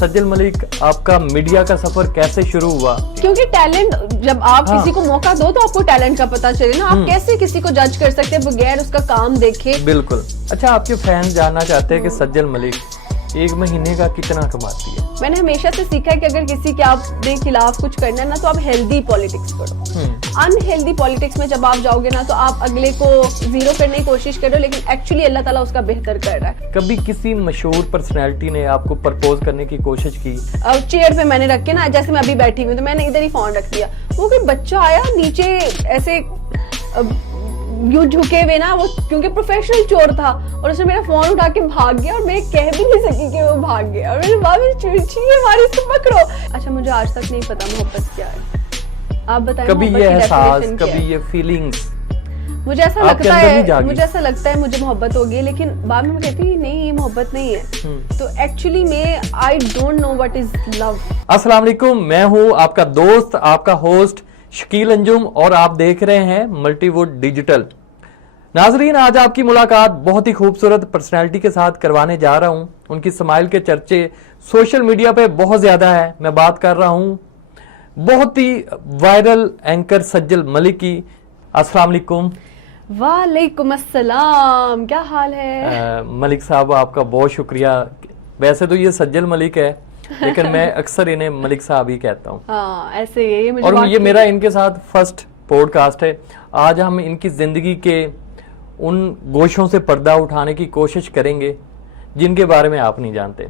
सज्जल मलिक, आपका मीडिया का सफर कैसे शुरू हुआ? क्योंकि टैलेंट, जब आप किसी को मौका दो तो आपको टैलेंट का पता चले ना। आप कैसे किसी को जज कर सकते हैं बगैर उसका काम देखे? बिल्कुल। अच्छा, आपके फैन जानना चाहते हैं कि सज्जल मलिक एक महीने का कितना कमाती है? मैंने हमेशा से सीखा है कि अगर किसी के आपके खिलाफ कुछ करना है ना, तो आप हेल्दी पॉलिटिक्स करो। अनहेल्दी पॉलिटिक्स में जब आप जाओगे ना, तो आप अगले को जीरो करने की कोशिश करो, लेकिन एक्चुअली अल्लाह ताला उसका बेहतर कर रहा है। कभी किसी मशहूर पर्सनैलिटी ने आपको प्रपोज करने की कोशिश की? अब चेयर पे मैंने रख के ना, जैसे मैं अभी बैठी हुई, तो मैंने इधर ही फोन रख दिया। वो कोई बच्चा आया नीचे ऐसे यूं झुके हुए ना, वो क्योंकि प्रोफेशनल चोर था, और उसने मेरा फोन उठा के भाग गया, और मैं कह भी नहीं सकी कि वो भाग गया। और मेरे बाबा चिड़चिड़ी हमारी, इसको पकड़ो। अच्छा, मुझे आज तक नहीं पता मोहब्बत क्या है। आप बताएं। कभी ये एहसास, कभी ये फीलिंग्स? मुझे ऐसा लगता है मुझे मोहब्बत होगी, लेकिन बाद में मैं कहती हूँ नहीं, ये मोहब्बत नहीं है। तो एक्चुअली में आई don't know what is love. अस्सलाम वालेकुम, मैं हूँ आपका दोस्त, आपका होस्ट शकील अंजुम, और आप देख रहे हैं मल्टीवुड डिजिटल। नाजरीन, आज आपकी मुलाकात बहुत ही खूबसूरत पर्सनैलिटी के साथ करवाने जा रहा हूँ। उनकी स्माइल के चर्चे सोशल मीडिया पे बहुत ज्यादा है। मैं बात कर रहा हूँ बहुत ही वायरल एंकर सज्जल मलिक की। अस्सलाम वालेकुम। वालेकुम अस्सलाम, क्या हाल है? मलिक साहब, आपका बहुत शुक्रिया। वैसे तो ये सज्जल मलिक है, लेकिन मैं अक्सर इन्हें मलिक साहब ही कहता हूँ। हाँ, ऐसे ही है। और ये मेरा इनके साथ फर्स्ट पॉडकास्ट है। आज हम इनकी जिंदगी के उन गोशों से पर्दा उठाने की कोशिश करेंगे जिनके बारे में आप नहीं जानते।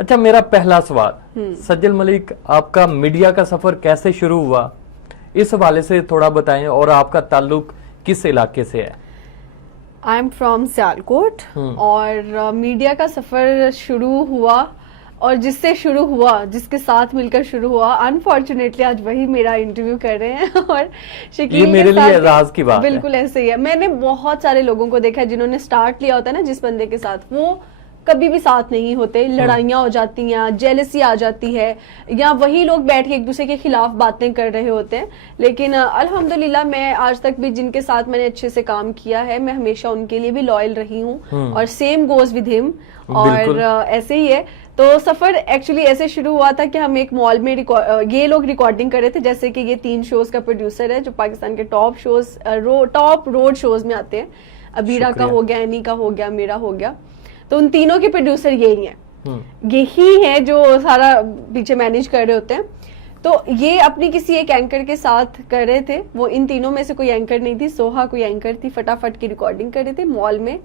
अच्छा, मेरा पहला सवाल, सज्जल मलिक, आपका मीडिया का सफर कैसे शुरू हुआ, इस हवाले से थोड़ा बताएं, और आपका ताल्लुक किस इलाके से है? आई एम फ्रॉम सियालकोट, और मीडिया का सफर शुरू हुआ, और जिससे शुरू हुआ, जिसके साथ मिलकर शुरू हुआ, अनफॉर्चुनेटली आज वही मेरा इंटरव्यू कर रहे हैं। और शकील, ये मेरे लिए राज की बात है। बिल्कुल ऐसे ही है। मैंने बहुत सारे लोगों को देखा है जिन्होंने स्टार्ट लिया होता है ना जिस बंदे के साथ, वो कभी भी साथ नहीं होते। लड़ाइयाँ हो जाती हैं, जेलसी आ जाती है, या वही लोग बैठ के एक दूसरे के खिलाफ बातें कर रहे होते हैं। लेकिन अल्हम्दुलिल्लाह, मैं आज तक भी जिनके साथ मैंने अच्छे से काम किया है, मैं हमेशा उनके लिए भी लॉयल रही हूँ, और सेम गोज विद हिम। और ऐसे ही है। तो सफर एक्चुअली ऐसे शुरू हुआ था कि हम एक मॉल में ये लोग रिकॉर्डिंग कर रहे थे। जैसे कि ये 3 शोज का प्रोड्यूसर है जो पाकिस्तान के top shows, top road shows में आते हैं। अबीरा का हो गया, एनी का हो गया, मेरा हो गया। तो उन तीनों के प्रोड्यूसर यही हैं, यही हैं जो सारा पीछे मैनेज कर रहे होते हैं। तो ये अपनी किसी एक एंकर के साथ कर रहे थे। वो इन तीनों में से कोई एंकर नहीं थी, सोहा कोई एंकर थी। फटाफट की रिकॉर्डिंग कर रहे थे मॉल में।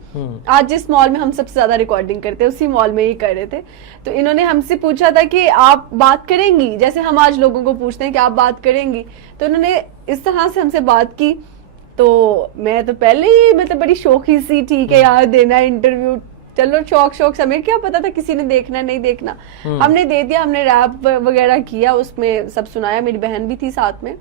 आज जिस मॉल में हम सबसे ज्यादा रिकॉर्डिंग करते हैं, उसी मॉल में ही कर रहे थे। तो इन्होंने हमसे पूछा था कि आप बात करेंगी, जैसे हम आज लोगों को पूछते हैं कि आप बात करेंगी। तो इन्होंने इस तरह से हमसे बात की। तो मैं तो पहले ही मतलब बड़ी शौकी सी, ठीक है यार देना इंटरव्यू, चलो शौक से, हमें क्या पता था किसी ने देखना नहीं देखना। हमने दे दिया, हमने रैप वगैरह किया, उसमें सब सुनाया। मेरी बहन भी थी साथ में।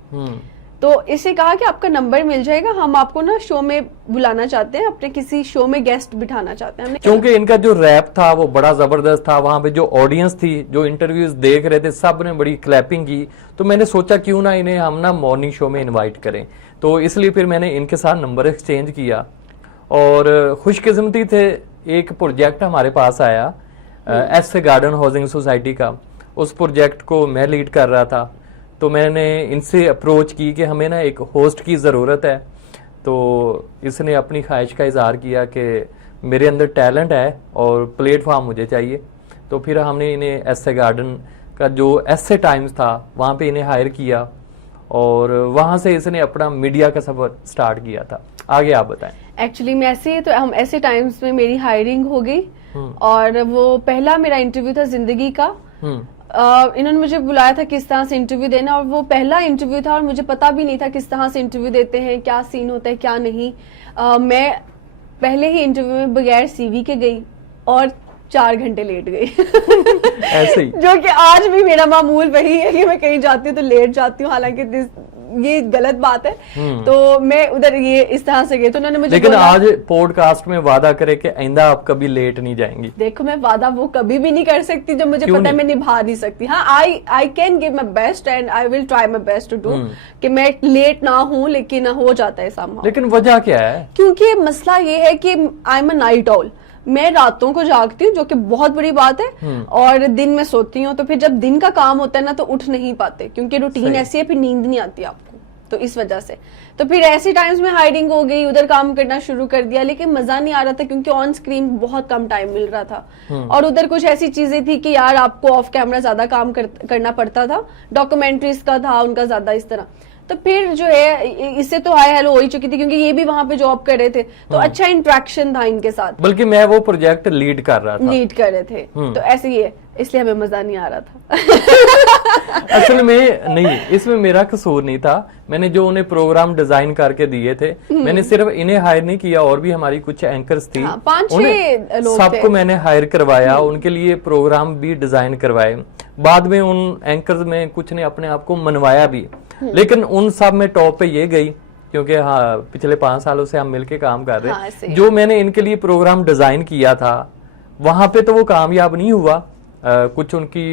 तो इसे कहा कि आपका नंबर मिल जाएगा, हम आपको ना शो में बुलाना चाहते हैं, अपने किसी शो में गेस्ट बिठाना चाहते हैं। क्योंकि इनका जो रैप था वो बड़ा जबरदस्त था। वहां पे जो ऑडियंस थी, जो इंटरव्यूज देख रहे थे, सब ने बड़ी क्लैपिंग की। तो मैंने सोचा क्यों ना इन्हें हम ना मॉर्निंग शो में इन्वाइट करें। तो इसलिए फिर मैंने इनके साथ नंबर एक्सचेंज किया, और खुशकिस्मती थे एक प्रोजेक्ट हमारे पास आया एस गार्डन हाउसिंग सोसाइटी का। उस प्रोजेक्ट को मैं लीड कर रहा था। तो मैंने इनसे अप्रोच की कि हमें ना एक होस्ट की ज़रूरत है। तो इसने अपनी ख्वाहिश का इजहार किया कि मेरे अंदर टैलेंट है और प्लेटफॉर्म मुझे चाहिए। तो फिर हमने इन्हें एस गार्डन का जो एस टाइम्स था, वहाँ पे इन्हें हायर किया, और वहाँ से इसने अपना मीडिया का सफर स्टार्ट किया था। आगे आप बताएं। एक्चुअली मैं ऐसे तो हम ऐसे टाइम्स में मेरी हायरिंग हो गई, और वो पहला मेरा इंटरव्यू था जिंदगी का। इन्होंने मुझे बुलाया था किस तरह से इंटरव्यू देना, और वो पहला इंटरव्यू था, और मुझे पता भी नहीं था किस तरह से इंटरव्यू देते हैं, क्या सीन होता है क्या नहीं। मैं पहले ही इंटरव्यू में बगैर सीवी के गई, और 4 घंटे लेट गई। ऐसे ही जो कि आज भी मेरा मामूल वही है कि मैं कहीं जाती हूँ तो लेट जाती हूँ, हालांकि ये गलत बात है। तो मैं उधर ये इस तरह से गई। तो उन्होंने मुझे लेकिन आज पॉडकास्ट में वादा करे कि आइंदा आप कभी लेट नहीं जाएंगी। देखो, मैं वादा वो कभी भी नहीं कर सकती जो मुझे पता है मैं निभा नहीं सकती। हाँ, I can give my best and I will try my best to do कि मैं लेट ना हूँ, लेकिन हो जाता है सामने। लेकिन वजह क्या है? क्योंकि मसला ये है कि I am a night all. मैं रातों को जागती हूँ, जो कि बहुत बड़ी बात है, और दिन में सोती हूँ। तो फिर जब दिन का काम होता है ना, तो उठ नहीं पाते, क्योंकि रूटीन ऐसी है, फिर नींद नहीं आती आपको, तो इस वजह से। तो फिर ऐसे टाइम्स में हायरिंग हो गई, उधर काम करना शुरू कर दिया, लेकिन मजा नहीं आ रहा था, क्योंकि ऑन स्क्रीन बहुत कम टाइम मिल रहा था। और उधर कुछ ऐसी चीजें थी कि यार आपको ऑफ कैमरा ज्यादा काम करना पड़ता था, डॉक्यूमेंट्रीज का था उनका ज्यादा इस तरह। तो फिर जो है, इससे तो हाय हेलो हो ही चुकी थी, क्योंकि ये भी वहां पे जॉब कर रहे थे, तो अच्छा इंटरेक्शन था इनके साथ, बल्कि मैं वो प्रोजेक्ट लीड कर रहा था, लीड कर रहे थे। तो ऐसे ही है, इसलिए हमें मजा नहीं आ रहा था। असल में नहीं, इसमें मेरा कसूर नहीं था। मैंने जो उन्हें प्रोग्राम डिजाइन करके दिए थे, मैंने सिर्फ इन्हें हायर नहीं किया, और भी हमारी कुछ एंकर्स थी, 5-6 लोग सबको मैंने हायर करवाया, उनके लिए प्रोग्राम भी डिजाइन करवाए। बाद में उन एंकर्स में कुछ ने अपने आप को मनवाया भी, लेकिन उन सब में टॉप पे ये गई, क्योंकि हाँ पिछले 5 सालों से हम मिलके काम कर रहे हैं। हाँ, जो मैंने इनके लिए प्रोग्राम डिजाइन किया था, वहां पे तो वो कामयाब नहीं हुआ, कुछ उनकी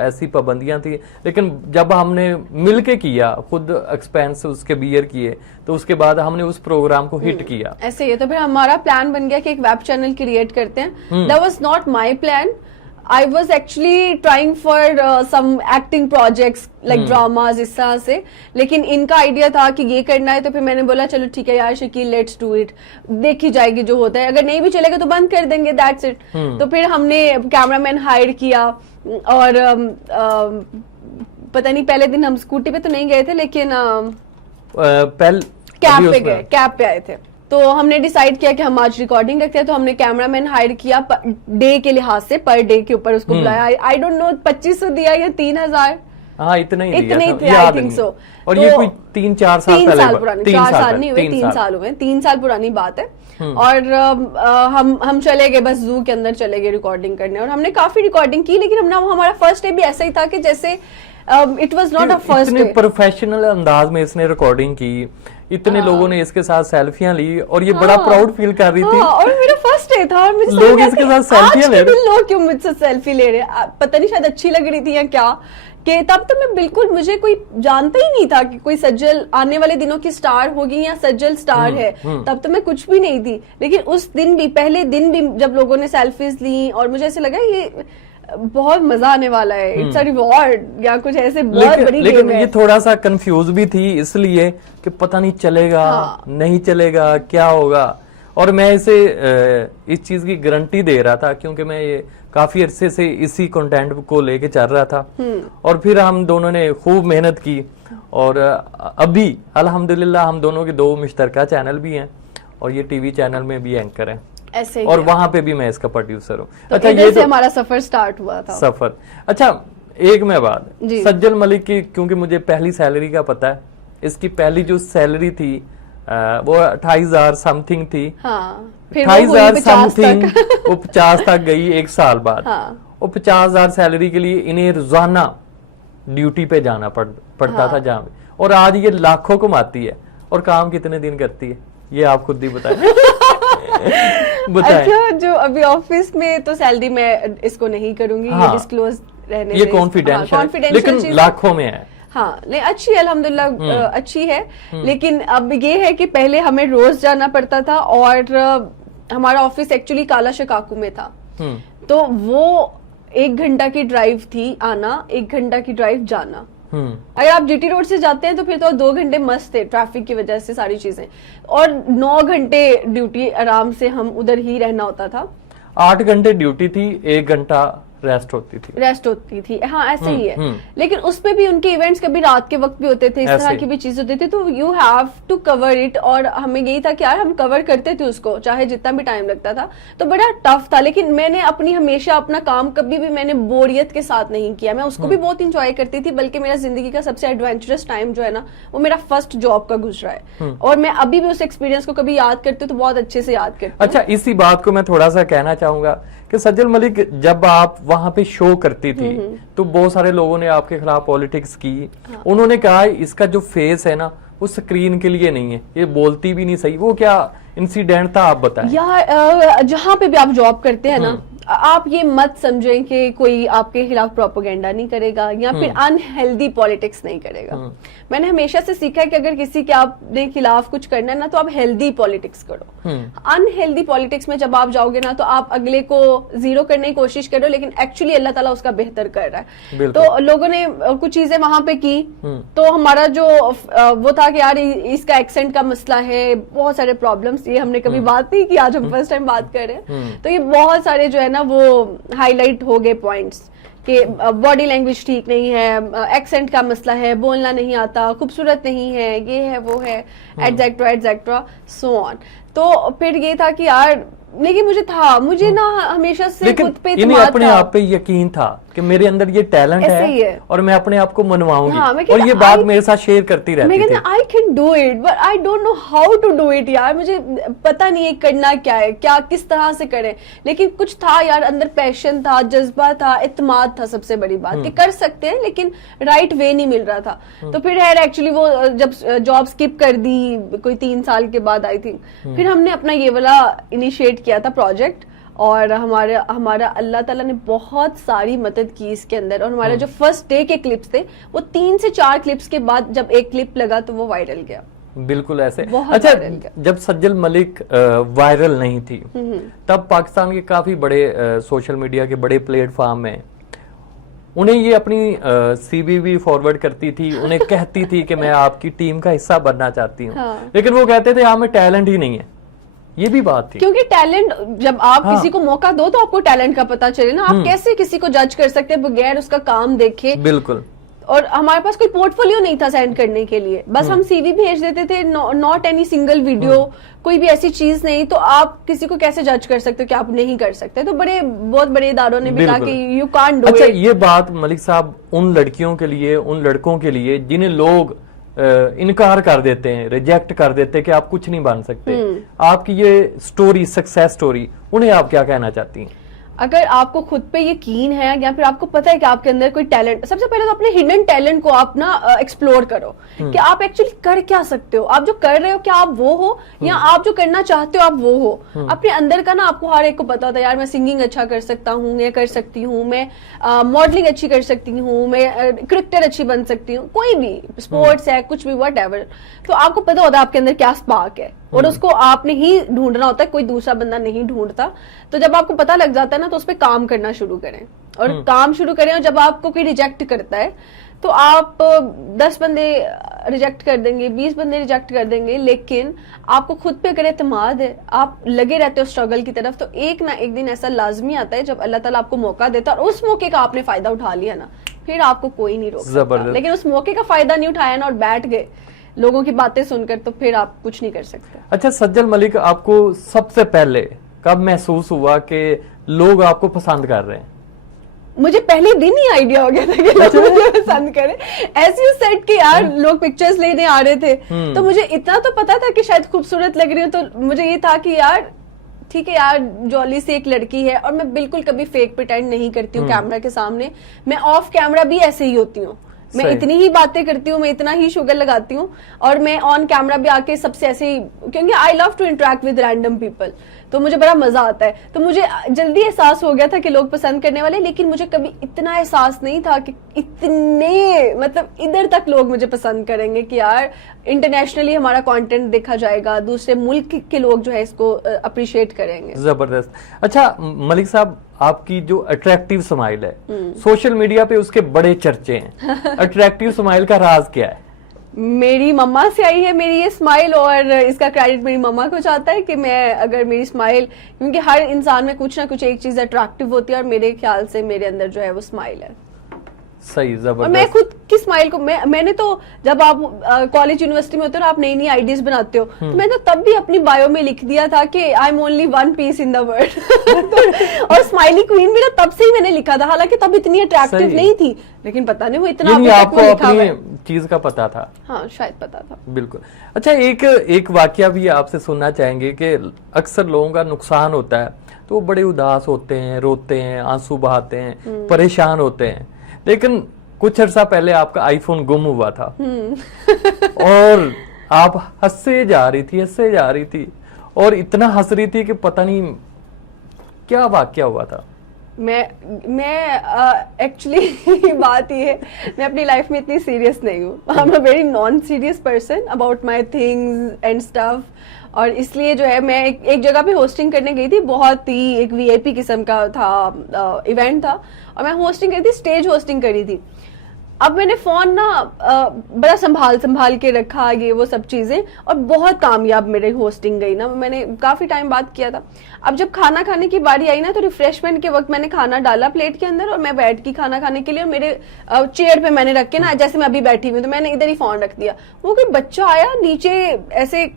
ऐसी पाबंदियां थी, लेकिन जब हमने मिलके किया, खुद एक्सपेंस उसके बियर किए, तो उसके बाद हमने उस प्रोग्राम को हिट किया। ऐसे ही है। तो फिर हमारा प्लान बन गया कि एक वेब चैनल क्रिएट करते हैं। That was not my plan, I was actually trying for some acting projects like dramas इस तरह से, लेकिन इनका आइडिया था कि ये करना है, तो फिर मैंने बोला चलो ठीक है यार शकील, लेट्स डू इट, देखी जाएगी जो होता है, अगर नहीं भी चलेगा तो बंद कर देंगे, दैट्स इट। तो फिर हमने कैमरामैन हायर किया, और पता नहीं पहले दिन हम स्कूटी पे तो नहीं गए थे, लेकिन कैब पे आए थे। तो हमने डिसाइड किया कि हम आज रिकॉर्डिंग रखते हैं, तो हमने कैमरामैन हायर किया डे के लिहाज से, पर डे के ऊपर उसको बुलाया। आई डोंट नो 2500 दिया या 3000, हाँ इतना ही थे आई थिंक सो। और ये कोई 3-4 साल पहले, 4 साल नहीं हुए, 3 साल हुए, 3 साल पुरानी बात है। और हम चले गए, बस जू के अंदर चले गए रिकॉर्डिंग करने, और हमने काफी रिकॉर्डिंग की, लेकिन हमारा फर्स्ट डे भी ऐसा ही था कि जैसे it was not a first day. Professional अंदाज में इसने रिकॉर्डिंग की, इतने लोगों ने इसके साथ सेल्फियां ली, और ये बड़ा प्राउड फील कर रही थी। और मेरा फर्स्ट डे था, और मुझे लोग इसके साथ सेल्फियां ले रहे, लोग क्यों मुझसे सेल्फी ले रहे हैं, पता नहीं, शायद अच्छी लग रही थी या क्या, कि तब तो मैं बिल्कुल, मुझे कोई जानता ही नहीं था कि कोई सज्जल आने वाले दिनों की स्टार होगी या सज्जल स्टार है, तब तो मैं कुछ भी नहीं थी। लेकिन उस दिन भी, पहले दिन भी जब लोगों ने सेल्फीज ली, और मुझे ऐसे लगा ये बहुत मजा आने वाला है, इट्स अ रिवॉर्ड या कुछ ऐसे, बहुत बड़ी लेकिन गेम है। ये थोड़ा सा कंफ्यूज भी थी, इसलिए कि पता नहीं चलेगा, नहीं चलेगा, क्या होगा। और मैं इसे इस चीज की गारंटी दे रहा था, क्योंकि मैं ये काफी अरसे से इसी कंटेंट को लेके चल रहा था, और फिर हम दोनों ने खूब मेहनत की, और अभी अल्हम्दुलिल्लाह हम दोनों के 2 मुश्तरका चैनल भी हैं, और ये टीवी चैनल में भी एंकर हैं, ऐसे और वहां पे भी मैं इसका प्रोड्यूसर हूँ। तो अच्छा, ये से हमारा सफर स्टार्ट हुआ था। सफर। अच्छा, एक मैं बात, सज्जल मलिक की, क्योंकि मुझे पहली सैलरी का पता है, इसकी पहली जो सैलरी थी वो 28,000 समथिंग थी। हाँ, 28,000 समथिंग, वो 50 तक गई 1 साल बाद। वो 50,000 सैलरी के लिए इन्हें रोजाना ड्यूटी पे जाना पड़ता था जहाँ पे, और आज ये लाखों कमाती है, और काम कितने दिन करती है ये आप खुद ही बताएं। अच्छा, जो अभी ऑफिस में तो सैलरी मैं इसको नहीं करूंगी, ये डिस्क्लोज रहने, ये कॉन्फिडेंशियल, लेकिन लाखों में है। हाँ, नहीं अच्छी है अल्हम्दुलिल्लाह, अच्छी है। लेकिन अब ये है कि पहले हमें रोज जाना पड़ता था, और हमारा ऑफिस एक्चुअली काला शिकागो में था, तो वो 1 घंटा की ड्राइव थी आना, 1 घंटा की ड्राइव जाना। अगर आप जीटी रोड से जाते हैं तो फिर तो 2 घंटे मस्त थे, ट्रैफिक की वजह से सारी चीजें, और 9 घंटे ड्यूटी आराम से हम उधर ही रहना होता था। 8 घंटे ड्यूटी थी, 1 घंटा रेस्ट होती थी। हाँ, ऐसे ही है। लेकिन उसपे भी उनके इवेंट्स कभी रात के वक्त भी होते थे, इस तरह की भी चीज होती थी, तो you have to cover it. और हमें यही था कि यार हम कवर करते थे उसको, चाहे जितना भी टाइम लगता था, तो बड़ा टफ था। लेकिन मैंने हमेशा अपना काम कभी भी मैंने बोरियत के साथ नहीं किया, मैं उसको भी बहुत इंजॉय करती थी। बल्कि मेरा जिंदगी का सबसे एडवेंचरस टाइम जो है ना, वो मेरा फर्स्ट जॉब का गुजरा है, और मैं अभी भी उस एक्सपीरियंस को कभी याद करती हूँ तो बहुत अच्छे से याद करती हूँ। अच्छा, इसी बात को मैं थोड़ा सा कहना चाहूंगा कि सज्जल मलिक, जब आप वहां पे शो करती थी तो बहुत सारे लोगों ने आपके खिलाफ पॉलिटिक्स की। उन्होंने कहा इसका जो फेस है ना, वो स्क्रीन के लिए नहीं है, ये बोलती भी नहीं सही। वो क्या इंसिडेंट था, आप बताएं। यार, जहाँ पे भी आप जॉब करते हैं ना, आप ये मत समझें कि कोई आपके खिलाफ प्रोपेगेंडा नहीं करेगा या फिर अनहेल्दी पॉलिटिक्स नहीं करेगा। मैंने हमेशा से सीखा है कि अगर किसी के आपने खिलाफ कुछ करना है ना, तो आप हेल्दी पॉलिटिक्स करो। अनहेल्दी पॉलिटिक्स में जब आप जाओगे ना, तो आप अगले को जीरो करने की कोशिश करो, लेकिन एक्चुअली अल्लाह ताला उसका बेहतर कर रहा है। तो लोगों ने कुछ चीजें वहां पे की, तो हमारा जो वो था कि यार इसका एक्सेंट का मसला है, बहुत सारे प्रॉब्लम्स, ये हमने कभी बात नहीं की, आज हम फर्स्ट टाइम बात कर रहे हैं। तो ये बहुत सारे जो है ना वो हाईलाइट हो गए पॉइंट्स कि बॉडी लैंग्वेज ठीक नहीं है, एक्सेंट का मसला है, बोलना नहीं आता, खूबसूरत नहीं है, ये है वो है, एटसेट्रा एटसेट्रा सो ऑन। तो फिर ये था कि यार, लेकिन मुझे ना हमेशा से खुद पे इन्हें अपने आप पे यकीन था कि मेरे अंदर ये टैलेंट है और मैं अपने आप को मनवाऊंगी। और ये बात मेरे साथ शेयर करती रहती थी। I can do it but I don't know how to do it यार, मुझे पता नहीं है करना क्या है, क्या किस तरह से करें। लेकिन कुछ था यार, अंदर पैशन था, जज्बा था, इत्मीनान था, सबसे बड़ी बात कि कर सकते हैं, लेकिन राइट वे नहीं मिल रहा था। तो फिर है एक्चुअली वो जब जॉब स्किप कर दी कोई 3 साल के बाद आई थिंक, फिर हमने अपना ये वाला इनिशिएट किया था प्रोजेक्ट, और हमारा अल्लाह ताला ने बहुत सारी मदद की इसके अंदर। और हमारा जो फर्स्ट डे के क्लिप्स थे, वो 3 से 4 क्लिप्स के बाद जब एक क्लिप लगा तो वो वायरल गया। बिल्कुल ऐसे। अच्छा, जब सज्जल मलिक वायरल नहीं थी, तब पाकिस्तान के काफी बड़े सोशल मीडिया के बड़े प्लेटफॉर्म में उन्हें ये अपनी सीवी भी फॉरवर्ड करती थी, उन्हें कहती थी कि मैं आपकी टीम का हिस्सा बनना चाहती हूँ। लेकिन वो कहते थे आप में टैलेंट ही नहीं है। ये भी बात थी, क्योंकि टैलेंट जब आप किसी को मौका दो तो आपको टैलेंट का पता चले ना। आप कैसे किसी को जज कर सकते हैं बगैर उसका काम देखे? बिल्कुल। और हमारे पास कोई पोर्टफोलियो नहीं था सेंड करने के लिए, बस हम सीवी भेज देते थे, नॉट एनी सिंगल वीडियो, कोई भी ऐसी चीज नहीं। तो आप किसी को कैसे जज कर सकते हो कि आप नहीं कर सकते? तो बहुत बड़े इदारों ने भी कहा कि यू कांट डू इट। अच्छा, ये बात मलिक साहब उन लड़कियों के लिए, उन लड़कों के लिए जिन्हें लोग इनकार कर देते हैं, रिजेक्ट कर देते हैं कि आप कुछ नहीं बन सकते, आपकी ये स्टोरी, सक्सेस स्टोरी, उन्हें आप क्या कहना चाहती हैं? अगर आपको खुद पे यकीन है या फिर आपको पता है कि आपके अंदर कोई टैलेंट, सबसे पहले तो अपने हिडन टैलेंट को आप ना एक्सप्लोर करो कि आप एक्चुअली कर क्या सकते हो। आप जो कर रहे हो क्या आप वो हो, या आप जो करना चाहते हो आप वो हो? अपने अंदर का ना आपको हर एक को पता होता है, यार मैं सिंगिंग अच्छा कर सकता हूँ, मैं कर सकती हूँ, मैं मॉडलिंग अच्छी कर सकती हूँ, मैं क्रिकेटर अच्छी बन सकती हूँ, कोई भी स्पोर्ट्स है, कुछ भी, व्हाटएवर। तो आपको पता होता है आपके अंदर क्या स्पार्क है, और उसको आपने ही ढूंढना होता है, कोई दूसरा बंदा नहीं ढूंढता। तो जब आपको पता लग जाता है ना, तो उस पर काम करना शुरू करें, और काम शुरू करें। और जब आपको कोई रिजेक्ट करता है तो आप 10 बंदे रिजेक्ट कर देंगे, 20 बंदे रिजेक्ट कर देंगे, लेकिन आपको खुद पे अगर एतमाद है, आप लगे रहते हो स्ट्रगल की तरफ, तो एक ना एक दिन ऐसा लाजमी आता है जब अल्लाह ताला आपको मौका देता है, और उस मौके का आपने फायदा उठा लिया ना, फिर आपको कोई नहीं रोक सकता। लेकिन उस मौके का फायदा नहीं उठाया ना और बैठ गए लोगों की बातें सुनकर, तो फिर आप कुछ नहीं कर सकते। अच्छा, सज्जल मलिक, आपको सबसे पहले कब महसूस हुआ कि लोग आपको पसंद कर रहे हैं? मुझे पहले दिन ही आइडिया हो गया था कि लोग मुझे पसंद करें। ऐसे ही सेट के यार लोग पिक्चर्स लेने आ रहे थे, तो मुझे इतना तो पता था कि शायद खूबसूरत लग रही हूँ। तो मुझे ये था कि यार ठीक है यार, जॉली से एक लड़की है, और मैं बिल्कुल कभी फेक प्रिटेंड नहीं करती हूँ कैमरा के सामने। मैं ऑफ कैमरा भी ऐसे ही होती हूँ, मैं इतनी ही बातें करती हूँ, मैं इतना ही शुगर लगाती हूँ, और मैं ऑन कैमरा भी आके सबसे ऐसे ही, क्योंकि I love to interact with random people, तो मुझे बड़ा मजा आता है। तो मुझे जल्दी एहसास हो गया था कि लोग पसंद करने वाले, लेकिन मुझे कभी इतना एहसास नहीं था कि इतने, मतलब इधर तक लोग मुझे पसंद करेंगे कि यार इंटरनेशनली हमारा कंटेंट देखा जाएगा, दूसरे मुल्क के लोग जो है इसको अप्रिशिएट करेंगे। जबरदस्त। अच्छा मलिक साहब, आपकी जो अट्रैक्टिव स्माइल है, सोशल मीडिया पे उसके बड़े चर्चे हैं। अट्रैक्टिव स्माइल का राज क्या है? मेरी मम्मा से आई है मेरी ये स्माइल, और इसका क्रेडिट मेरी मम्मा को जाता है कि मैं, अगर मेरी स्माइल, क्योंकि हर इंसान में कुछ ना कुछ एक चीज अट्रैक्टिव होती है, और मेरे ख्याल से मेरे अंदर जो है वो स्माइल है। सही, जबरदस्त। और मैं खुद की स्माइल को मैंने तो, जब आप कॉलेज यूनिवर्सिटी में होते हो ना, आप नई नई आइडियाज बनाते हो, तो मैंने तो तब भी अपनी बायो में लिख दिया था कि I am only one piece in the world. और स्माइली क्वीन मेरा तब से ही मैंने लिखा था, हालांकि तब इतनी अट्रैक्टिव नहीं थी, लेकिन पता नहीं वो इतना आपको अपनी चीज का पता था। हाँ, शायद पता था। बिल्कुल। अच्छा, एक वाकया भी आपसे सुनना चाहेंगे कि अक्सर लोगों का नुकसान होता है तो वो बड़े उदास होते हैं, रोते हैं, आंसू बहाते हैं, परेशान होते हैं। लेकिन कुछ अर्सा पहले आपका आईफोन गुम हुआ था और आप हंसे जा रही थी और इतना हंस रही थी कि पता नहीं क्या वाकया हुआ था। मैं एक्चुअली बात ये है, मैं अपनी लाइफ में इतनी सीरियस नहीं हूँ। I am a very non serious person about my things and stuff, और इसलिए जो है मैं एक जगह पे होस्टिंग करने गई थी, बहुत ही एक वीआईपी किस्म का था, इवेंट था, और मैं होस्टिंग करी थी, स्टेज होस्टिंग करी थी। अब मैंने फोन ना बड़ा संभाल के रखा, ये वो सब चीजें, और बहुत कामयाब मेरी होस्टिंग गई ना, मैंने काफी टाइम बाद किया था। अब जब खाना खाने की बारी आई ना, तो रिफ्रेशमेंट के वक्त मैंने खाना डाला प्लेट के अंदर, और मैं बैठ की खाना खाने के लिए, और मेरे चेयर पे मैंने रख के ना, जैसे मैं अभी बैठी हुई, तो मैंने इधर ही फोन रख दिया। वो कोई बच्चा आया नीचे ऐसे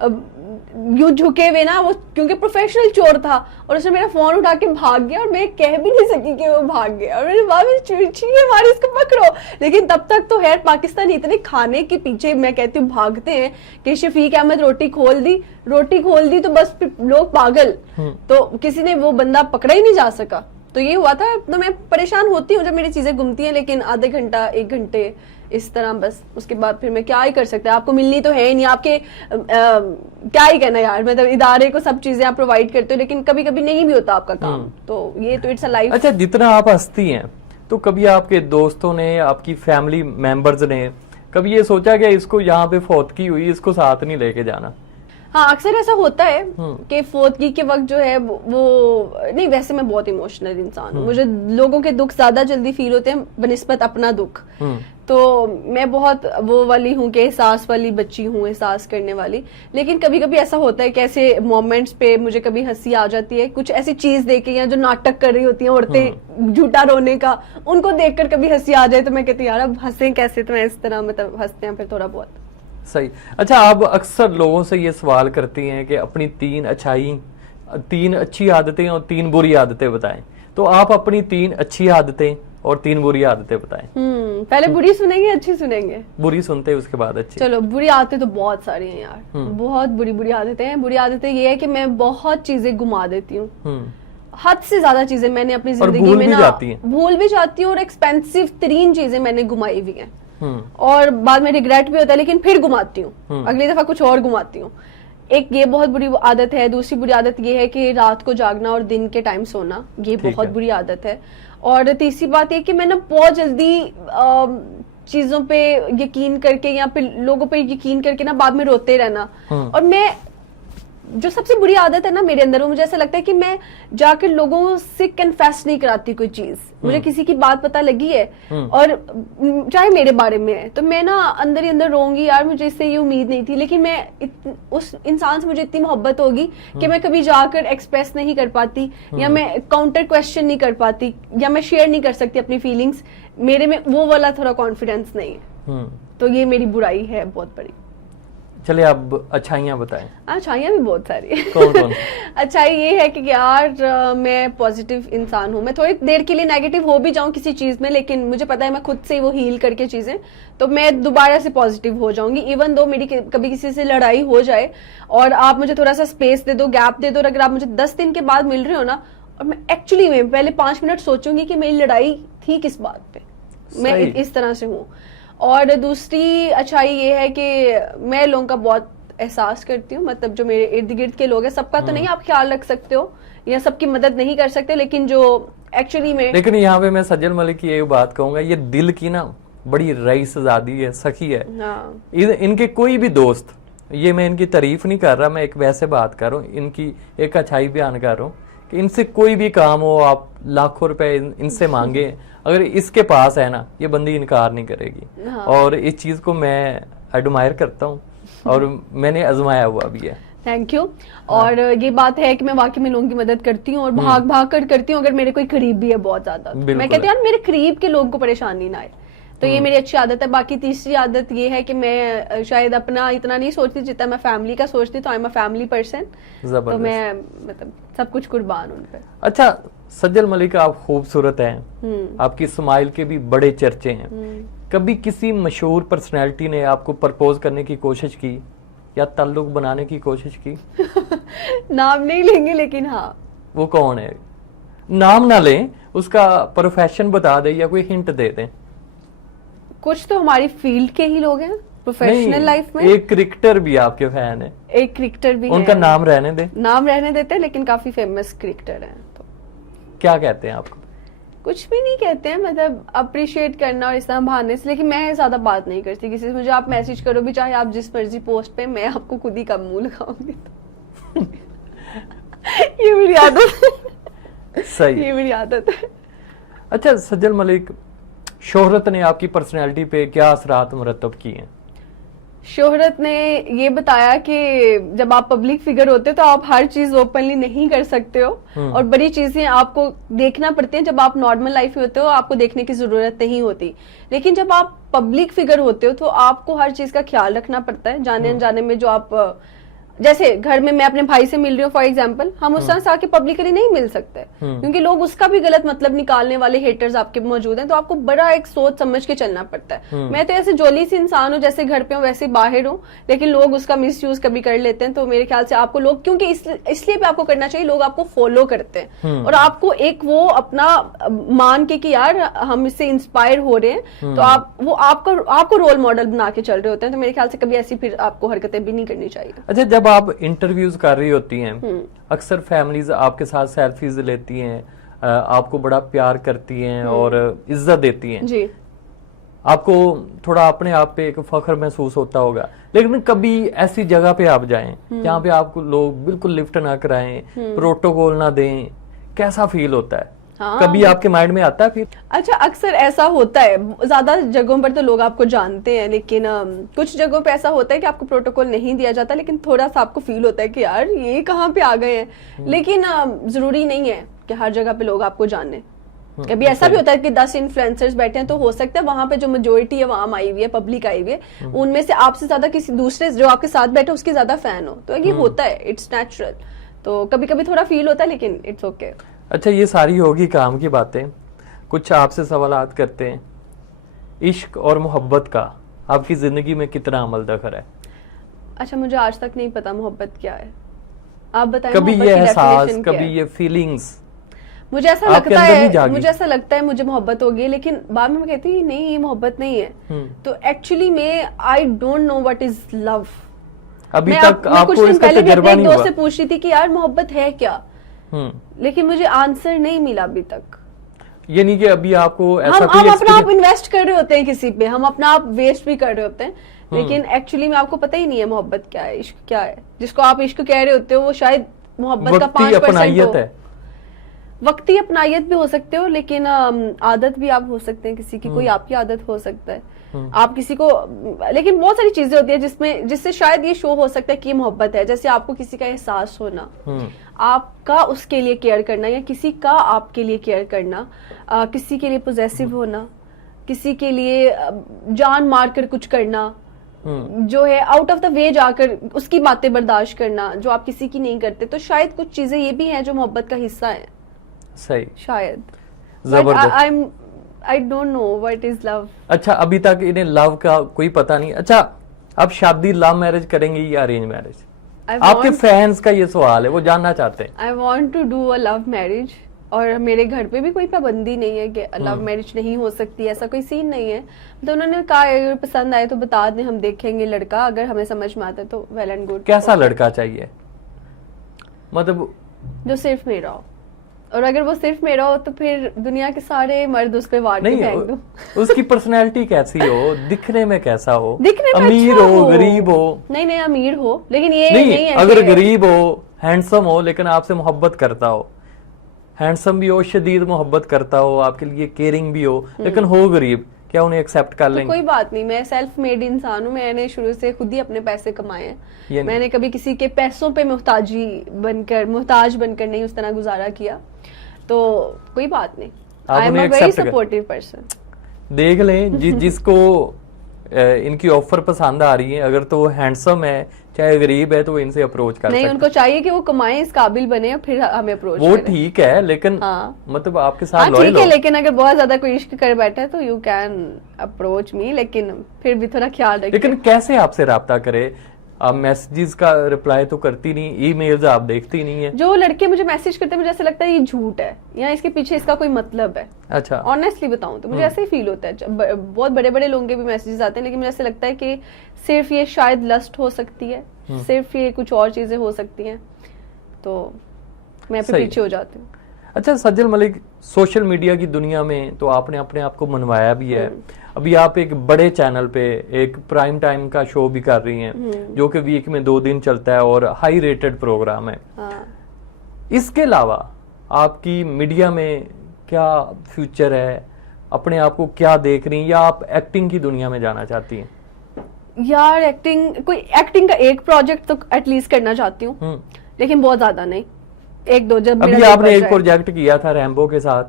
यूं झुके हुए ना, वो क्योंकि प्रोफेशनल चोर था, और उसने मेरा फोन उठा के भाग गया, और मैं कह भी नहीं सकी कि वो भाग गया, और मैंने वाह चाहिए मारी, इसको पकड़ो। लेकिन तब तक तो खैर पाकिस्तानी इतने खाने के पीछे मैं कहती हूँ भागते हैं कि शफीक अहमद रोटी खोल दी तो बस लोग पागल, तो किसी ने वो बंदा पकड़ा ही नहीं जा सका। तो ये हुआ था। तो मैं परेशान होती हूँ जब मेरी चीजें गुमती हैं, लेकिन आधे घंटा 1 घंटे इस तरह बस, उसके बाद फिर मैं क्या ही कर सकते हैं, आपको मिलनी तो है ही नहीं, आपके क्या ही कहना यार, मतलब इदारे को सब चीजें आप प्रोवाइड करते हो, लेकिन कभी कभी नहीं भी होता आपका काम, तो ये तो इट्स अ लाइफ। अच्छा, जितना आप हंसती हैं, तो कभी आपके दोस्तों ने, आपकी फैमिली मेंबर्स ने कभी ये सोचा कि इसको यहाँ पे फौतगी हुई, इसको साथ नहीं लेके जाना? हाँ, अक्सर ऐसा होता है कि फौतगी के वक्त जो है वो नहीं, वैसे मैं बहुत इमोशनल इंसान हूँ, मुझे लोगों के दुख ज्यादा जल्दी फील होते हैं बनिस्बत अपना दुख। तो मैं बहुत वो वाली हूँ कि एहसास वाली बच्ची हूँ, एहसास करने वाली। लेकिन कभी कभी ऐसा होता है कि ऐसे मोमेंट्स पे मुझे कभी हंसी आ जाती है, कुछ ऐसी चीज देख के, या जो नाटक कर रही होती हैं औरतें झूठा रोने का, उनको देखकर कभी हंसी आ जाए, तो मैं कहती यार अब हंसे कैसे, तो मैं इस तरह मतलब हंसते हैं फिर थोड़ा बहुत। सही। अच्छा, आप अक्सर लोगों से ये सवाल करती हैं कि अपनी 3 अच्छी आदतें और 3 बुरी आदतें बताएं, तो आप अपनी 3 अच्छी आदतें और 3 बुरी आदतें बताएं। पहले बुरी सुनेंगे, अच्छी सुनेंगे? बुरी सुनते हैं, उसके बाद अच्छी। चलो, बुरी आदतें तो बहुत सारी हैं यार, बहुत बुरी आदतें हैं। बुरी आदतें ये है कि मैं बहुत चीजें घुमा देती हूँ, हद से ज्यादा चीजें मैंने अपनी जिंदगी में ना भूल भी जाती हूँ, और एक्सपेंसिव तरीन चीजें मैंने घुमाई हुई हैं, और बाद में रिग्रेट भी होता है, लेकिन फिर घुमाती हूँ, अगली दफा कुछ और घुमाती हूँ। एक ये बहुत बुरी आदत है। दूसरी बुरी आदत ये है कि रात को जागना और दिन के टाइम सोना, ये बहुत बुरी आदत है। और तीसरी बात ये कि मैं ना बहुत जल्दी चीजों पे यकीन करके, या फिर लोगों पे यकीन करके ना बाद में रोते रहना। और मैं जो सबसे बुरी आदत है ना मेरे अंदर, वो मुझे ऐसा लगता है कि मैं जाकर लोगों से कन्फेस नहीं कराती कोई चीज। मुझे किसी की बात पता लगी है, और चाहे मेरे बारे में है, तो मैं ना अंदर ही अंदर रोऊंगी, यार मुझे इससे ये उम्मीद नहीं थी, लेकिन मैं उस इंसान से मुझे इतनी मोहब्बत होगी कि मैं कभी जाकर एक्सप्रेस नहीं कर पाती, या मैं काउंटर क्वेश्चन नहीं कर पाती, या मैं शेयर नहीं कर सकती अपनी फीलिंग्स। मेरे में वो वाला थोड़ा कॉन्फिडेंस नहीं है, तो ये मेरी बुराई है बहुत बड़ी। चलिए, अब अच्छाइयाँ बताएं। अच्छाइयाँ भी बहुत सारी है। कौन? अच्छाई ये है कि यार मैं पॉजिटिव इंसान हूँ। मैं थोड़ी देर के लिए नेगेटिव हो भी जाऊँ किसी चीज में, लेकिन मुझे पता है मैं खुद से वो हील करके चीजें, तो मैं दोबारा से पॉजिटिव हो जाऊंगी। इवन दो मेरी कभी किसी से लड़ाई हो जाए, और आप मुझे थोड़ा सा स्पेस दे दो, गैप दे दो, और अगर आप मुझे 10 दिन के बाद मिल रहे हो ना, और मैं एक्चुअली में पहले 5 मिनट सोचूंगी कि मेरी लड़ाई थी किस बात पे, मैं इस तरह से हूँ। और दूसरी अच्छाई ये है कि मैं लोगों का बहुत एहसास करती हूँ, मतलब जो मेरे इर्द गिर्द के लोग हैं, सबका तो नहीं आप ख्याल रख सकते हो या सबकी मदद नहीं कर सकते, लेकिन जो एक्चुअली में, लेकिन यहाँ पे मैं सज्जल मलिक की ये बात कहूंगा, ये दिल की ना बड़ी रईसजादी है, सखी है। हाँ। इनके कोई भी दोस्त, ये मैं इनकी तारीफ नहीं कर रहा, मैं एक वैसे बात कर रहा हूँ, इनकी एक अच्छाई बयान कर रहा हूँ कि इनसे कोई भी काम हो, आप लाखों रुपए इनसे मांगे, अगर इसके पास है ना, ये बंदी इनकार नहीं करेगी। हाँ। और इस चीज को मैं एडमायर करता हूँ, और मैंने आजमाया हुआ भी है। Thank you. और ये बात है कि मैं वाकई में लोगों की मदद करती हूँ, और भाग कर करती हूँ, अगर मेरे कोई करीब भी है बहुत ज्यादा, तो मैं कहती हूँ यार मेरे करीब के लोगों को परेशानी ना आए, तो ये मेरी अच्छी आदत है। बाकी तीसरी आदत ये है कि मैं शायद अपना इतना नहीं सोचती जितना मैं फैमिली का सोचती, तो I am a family person, तो मैं मतलब सब कुछ कुर्बान उन पर। अच्छा सज्जल मलिक, आप खूबसूरत हैं, आपकी स्माइल के भी बड़े चर्चे हैं। कभी किसी मशहूर पर्सनैलिटी ने आपको प्रपोज करने की कोशिश की या ताल्लुक बनाने की कोशिश की? नाम नहीं लेंगे, लेकिन हाँ। वो कौन है? नाम ना लें, उसका प्रोफेशन बता दें या कोई हिंट दे दें। कुछ तो हमारी फील्ड के ही लोग हैं प्रोफेशनल लाइफ में। एक क्रिकेटर भी आपके फैन है? एक क्रिकेटर भी उनका है। नाम रहने दे। नाम रहने देते हैं, लेकिन काफी फेमस क्रिकेटर हैं। तो क्या कहते हैं आपको? कुछ भी नहीं कहते हैं, मतलब अप्रिशिएट करना और इस तरह बहाने से, लेकिन मैं ज्यादा बात नहीं करती किसी से। मुझे आप मैसेज करो भी, चाहे आप जिस मर्जी पोस्ट पे, मैं आपको खुद ही कम मुंह लगाऊंगी। तो ये मेरी आदत है। सही, ये मेरी आदत है। अच्छा सज्जल मलिक, शोहरत ने आपकी पर्सनैलिटी पे क्या असरात मुरतब किए हैं? शोहरत ने ये बताया कि जब आप पब्लिक फिगर होते हो तो आप हर चीज ओपनली नहीं कर सकते हो, और बड़ी चीजें आपको देखना पड़ती हैं। जब आप नॉर्मल लाइफ में होते हो आपको देखने की जरूरत नहीं होती, लेकिन जब आप पब्लिक फिगर होते हो तो आपको हर चीज का ख्याल रखना पड़ता है। जाने अनजाने में जो आप, जैसे घर में मैं अपने भाई से मिल रही हूँ फॉर एग्जाम्पल, हम उस तरह से आके पब्लिकली नहीं मिल सकते, क्योंकि लोग उसका भी गलत मतलब निकालने वाले हेटर्स आपके मौजूद हैं। तो आपको बड़ा एक सोच समझ के चलना पड़ता है। मैं तो ऐसे जोली सी इंसान हूँ, जैसे घर पे हूँ वैसे बाहर हूँ, लेकिन लोग उसका मिसयूज कभी कर लेते हैं। तो मेरे ख्याल से आपको लोग, क्योंकि इसलिए भी आपको करना चाहिए, लोग आपको फॉलो करते हैं और आपको एक वो अपना मान के कि यार हम इससे इंस्पायर हो रहे हैं, तो आप वो आपको रोल मॉडल बना के चल रहे होते हैं। तो मेरे ख्याल से कभी ऐसी फिर आपको हरकतें भी नहीं करनी चाहिए। अच्छा, जब आप इंटरव्यूज कर रही होती हैं, अक्सर फैमिलीज आपके साथ सेल्फीज लेती हैं, आपको बड़ा प्यार करती हैं और इज्जत देती हैं जी। आपको थोड़ा अपने आप पे एक फख्र महसूस होता होगा, लेकिन कभी ऐसी जगह पे आप जाएं जहाँ पे आपको लोग बिल्कुल लिफ्ट ना कराएं, प्रोटोकॉल ना दें, कैसा फील होता है? हाँ। कभी आपके माइंड में आता है फिर? अच्छा, अक्सर ऐसा होता है, ज्यादा जगहों पर तो लोग आपको जानते हैं, लेकिन कुछ जगहों पे ऐसा होता है कि आपको प्रोटोकॉल नहीं दिया जाता, लेकिन थोड़ा सा आपको फील होता है कि यार ये कहाँ पे आ गए हैं। लेकिन जरूरी नहीं है कि हर जगह पे लोग आपको जाने। कभी ऐसा भी होता है कि 10 इन्फ्लुएंसर्स बैठे हैं, तो हो सकता है वहां पे जो मेजोरिटी है वहां आई हुई है, पब्लिक आई हुई है, उनमें से आपसे ज्यादा किसी दूसरे जो आपके साथ बैठे उसके ज्यादा फैन हो। तो ये होता है, इट्स नेचुरल। तो कभी कभी थोड़ा फील होता है, लेकिन इट्स ओके। अच्छा, ये सारी होगी काम की बातें, कुछ आपसे सवालात करते हैं। इश्क और मोहब्बत का आपकी जिंदगी में कितना अमल दखल है? अच्छा, मुझे आज तक नहीं पता मोहब्बत क्या है, आप बताएं। कभी ये एहसास, कभी ये फीलिंग्स मुझे ऐसा लगता है मुझे मोहब्बत होगी, लेकिन बाद में मैं कहती हूँ नहीं, ये मोहब्बत नहीं है। तो एक्चुअली में आई don't know what is love. अभी तक आपको इसका तजुर्बा नहीं हुआ? दोस्त से पूछ रही थी कि यार मोहब्बत है क्या, लेकिन मुझे आंसर नहीं मिला अभी तक। ये नहीं कि अभी आपको ऐसा हम अपना आप इन्वेस्ट कर रहे होते हैं किसी पे, हम अपना आप वेस्ट भी कर रहे होते हैं, लेकिन एक्चुअली में आपको पता ही नहीं है मोहब्बत क्या है, इश्क क्या है। जिसको आप इश्क कह रहे होते हो वो शायद मोहब्बत का 5% है। वक्ती अपनायत भी हो सकते हो, लेकिन आदत भी आप हो सकते हैं किसी की, कोई आपकी आदत हो सकता है, आप किसी को, लेकिन बहुत सारी चीजें होती है जिससे शायद ये शो हो सकता है कि ये मोहब्बत है। जैसे आपको किसी का एहसास होना, आपका उसके लिए केयर करना, या किसी का आपके लिए केयर करना, किसी के लिए पोजेसिव होना, किसी के लिए जान मार कर कुछ करना, जो है आउट ऑफ द वे जाकर उसकी बातें बर्दाश्त करना जो आप किसी की नहीं करते। तो शायद कुछ चीजें ये भी हैं जो मोहब्बत का हिस्सा है। सही, शायद। जबरदस्त। I don't know what is love. अच्छा, अभी तक इन्हें लव का कोई पता नहीं। अच्छा, अब शादी लव मैरिज करेंगे या अरेंज मैरिज? आपके फैंस का ये सवाल है, वो जानना चाहते हैं। I want to do a love marriage, और मेरे घर पे भी कोई पाबंदी नहीं है कि लव मैरिज नहीं हो सकती, ऐसा कोई सीन नहीं है। तो उन्होंने कहा अगर पसंद आए तो बता दें, हम देखेंगे लड़का, अगर हमें समझ में आता है तो वेल एंड गुड। कैसा लड़का चाहिए? मतलब जो सिर्फ मेरा हो, और अगर वो सिर्फ मेरा हो तो फिर दुनिया के सारे मर्द उस पे वार के फेंक दूं। उसकी पर्सनैलिटी कैसी हो, दिखने में कैसा हो, दिखने में अमीर अच्छा हो, गरीब हो? नहीं, अमीर हो, लेकिन ये नहीं है अगर गरीब हो, हैंडसम हो, लेकिन आपसे मोहब्बत करता हो, हैंडसम भी हो, शदीद मोहब्बत करता हो, आपके लिए केयरिंग भी हो, लेकिन हो गरीब, क्या उन्हें एक्सेप्ट कर लेंगे? तो कोई बात नहीं, मैं सेल्फ मेड इंसान हूँ, मैंने शुरू से खुद ही अपने पैसे कमाए हैं, मैंने कभी किसी के पैसों पे मुहताज बनकर नहीं उस तरह गुजारा किया, तो कोई बात नहीं। I am a very supportive person. देख लें जिसको इनकी ऑफर पसंद आ रही है, अगर तो वो हैंडसम है चाहे गरीब है तो वो इनसे अप्रोच कर सकते हैं। नहीं, उनको चाहिए कि वो कमाएं, इस काबिल बने, फिर हमें अप्रोच वो ठीक है, लेकिन मतलब आपके साथ ठीक है, लेकिन अगर बहुत ज्यादा कोई इश्क कर बैठा है तो यू कैन अप्रोच मी, लेकिन फिर भी थोड़ा ख्याल रखिए। लेकिन कैसे आपसे राब्ता करे? आप मैसेजेस का रिप्लाई तो करती नहीं, ईमेल्स आप देखती नहीं है। जो लड़के मुझे मैसेज करते हैं मुझे ऐसा लगता है ये झूठ है या इसके पीछे इसका कोई मतलब है। अच्छा, ऑनेस्टली बताऊं तो मुझे ऐसा ही फील होता है। बहुत बड़े बड़े लोगों के भी मैसेजेस आते हैं, लेकिन मुझे ऐसा लगता है कि सिर्फ ये शायद लस्ट हो सकती है, सिर्फ ये कुछ और चीजें हो सकती हैं, तो मैं फिर पीछे हो जाती हूँ। अच्छा सज्जल मलिक, सोशल मीडिया की दुनिया में तो आपने अपने आप को मनवाया भी है। अभी आप एक बड़े चैनल पे एक प्राइम टाइम का शो भी कर रही हैं, जो कि वीक में 2 दिन चलता है और हाई रेटेड प्रोग्राम है। इसके अलावा आपकी मीडिया में क्या फ्यूचर है? अपने आप को क्या देख रही हैं, या आप एक्टिंग की दुनिया में जाना चाहती हैं? यार एक्टिंग का एक प्रोजेक्ट तो एटलीस्ट करना चाहती हूँ, लेकिन बहुत ज्यादा नहीं, 1-2 जब अभी आपने एक प्रोजेक्ट किया था रैम्बो के साथ,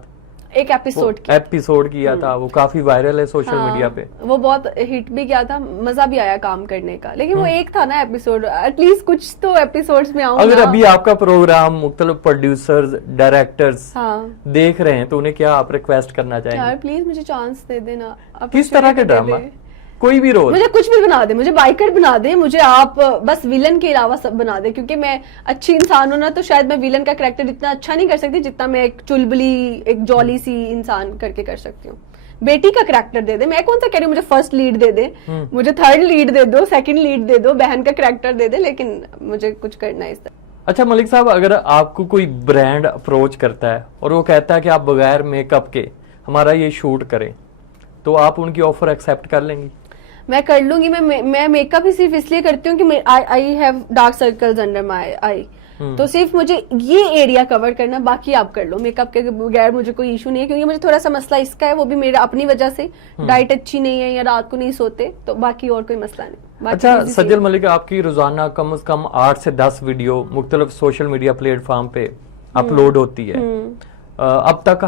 एक एपिसोड किया था, वो काफी वायरल है सोशल मीडिया पे। वो बहुत हिट भी किया था, मजा भी आया काम करने का, लेकिन वो एक था ना एपिसोड, एटलीस्ट कुछ तो एपिसोड्स में आऊं। अगर अभी आपका प्रोग्राम मुख्तलिफ प्रोड्यूसर्स, डायरेक्टर्स देख रहे हैं तो उन्हें क्या आप रिक्वेस्ट करना चाहेंगे? यार प्लीज मुझे चांस दे देना। किस तरह के ड्रामा? कोई भी रोल, मुझे कुछ भी बना दे, मुझे बाइकर बना दे, मुझे आप बस विलन के अलावा सब बना दे, क्योंकि मैं अच्छी इंसान हूं ना, तो शायद मैं विलन का कैरेक्टर इतना अच्छा नहीं कर सकती जितना मैं एक चुलबुली, एक जॉली सी इंसान करके कर सकती हूँ। बेटी का कैरेक्टर दे दे, मैं कौन सा कह रही हूँ मुझे फर्स्ट लीड दे दे, मुझे थर्ड लीड दे दो, सेकंड लीड दे दो, बहन का कैरेक्टर दे दे, लेकिन मुझे कुछ करना है इस तरह। अच्छा मलिक साहब, अगर आपको कोई ब्रांड अप्रोच करता है और वो कहता है कि आप बगैर मेकअप के हमारा ये शूट करें, तो आप उनकी ऑफर एक्सेप्ट कर लेंगी? मैं कर लूंगी। मैं मेकअप ही सिर्फ इसलिए करती हूँ कि I have dark circles under my eye, तो सिर्फ मुझे ये एरिया कवर करना, बाकी आप कर लो। मेकअप के बगैर मुझे कोई इशू नहीं है, क्योंकि मुझे थोड़ा सा मसला इसका है, वो भी मेरा अपनी वजह से, डाइट अच्छी नहीं है या रात को नहीं सोते, तो बाकी और कोई मसला नहीं। अच्छा सज्जल मलिक, आपकी रोजाना कम से कम 8 से 10 वीडियो मुख्तलिफ सोशल मीडिया प्लेटफॉर्म पे अपलोड होती है। अब तक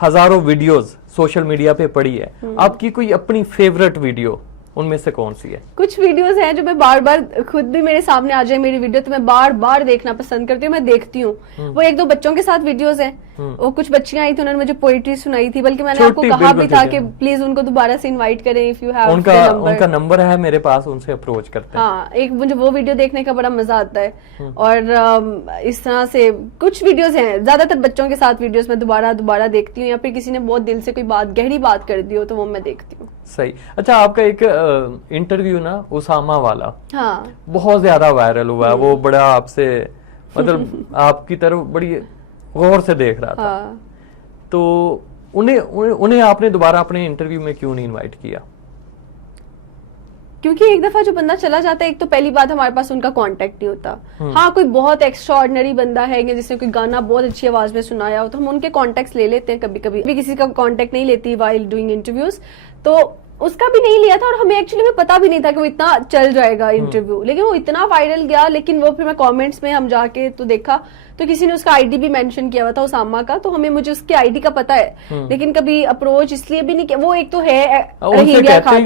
हजारों वीडियोस सोशल मीडिया पे पड़ी है। आपकी कोई अपनी फेवरेट वीडियो उनमें से कौन सी है? कुछ वीडियोस हैं जो मैं बार बार, खुद भी मेरे सामने आ जाए मेरी वीडियो तो मैं बार बार देखना पसंद करती हूँ, मैं देखती हूँ। वो 1-2 बच्चों के साथ वीडियोस हैं, वो कुछ बच्चियां आई थी, उन्होंने मुझे पोइट्री सुनाई थी, बल्कि मैंने आपको कहा भी था कि प्लीज उनको दोबारा से इन्वाइट करें, इफ यू हैव उनका नंबर है मेरे पास, उनसे अप्रोच करते हैं। हाँ, एक मुझे वो वीडियो देखने का बड़ा मजा आता है। और इस तरह से कुछ वीडियोस हैं, ज्यादातर बच्चों के साथ वीडियोस मैं दोबारा देखती हूँ, या फिर किसी ने बहुत दिल से कोई बात, गहरी बात कर दी हो तो वो मैं देखती हूँ। सही। अच्छा, आपका एक इंटरव्यू ना उसामा वाला, हाँ, बहुत ज्यादा वायरल हुआ है। वो बड़ा आपसे मतलब आपकी तरफ बड़ी गौर से देख रहा था। हाँ। तो उन्हें आपने दोबारा अपने इंटरव्यू में क्यों नहीं इनवाइट किया? क्योंकि एक दफा जो बंदा चला जाता है, एक तो पहली बात हमारे पास उनका कांटेक्ट नहीं होता। हाँ, कोई बहुत एक्स्ट्राऑर्डिनरी बंदा है जिसने कोई गाना बहुत अच्छी आवाज में सुनाया हो तो हम उनके कांटेक्ट्स ले लेते हैं। कभी कभी भी किसी का कांटेक्ट नहीं लेती व्हाइल डूइंग इंटरव्यूज, तो उसका भी नहीं लिया था। और हमें एक्चुअली में पता भी नहीं था कि वो इतना चल जाएगा इंटरव्यू, लेकिन वो इतना वायरल गया। लेकिन वो फिर मैं कमेंट्स में हम जाके तो देखा तो किसी ने उसका आईडी भी मेंशन किया हुआ था उसामा का, तो मुझे उसके आईडी का पता है, लेकिन कभी अप्रोच इसलिए भी नहीं किया। वो एक तो है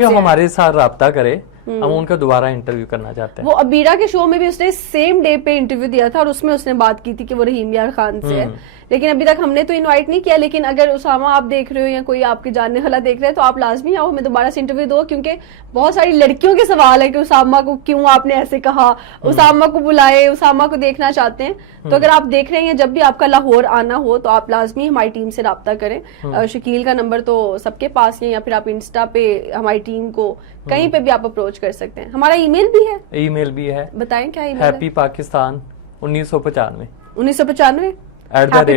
हमारे साथ राब्ता करे, हम उनका दोबारा इंटरव्यू करना चाहते हैं। वो अबीरा के शो में भी उसने सेम डे पे इंटरव्यू दिया था और उसमें उसने बात की थी कि वो रहीम यार खान से है, लेकिन अभी तक हमने तो इनवाइट नहीं किया। लेकिन अगर उसामा आप देख रहे हो या कोई आपके जानने वाला देख रहे हैं तो आप लाजमी आओ, हमें दोबारा से इंटरव्यू दो, क्योंकि बहुत सारी लड़कियों के सवाल है कि उसामा को क्यों आपने ऐसे कहा, उसामा को बुलाए, उसामा को देखना चाहते हैं। तो अगर आप देख रहे हैं जब भी आपका लाहौर आना हो तो आप लाजमी हमारी टीम से राब्ता करें। शकील का नंबर तो सबके पास है, या फिर आप इंस्टा पे हमारी टीम को कहीं पे भी आप अप्रोच कर सकते हैं। हमारा ईमेल भी है, बताएं क्या ईमेल है? Happy Pakistan 1995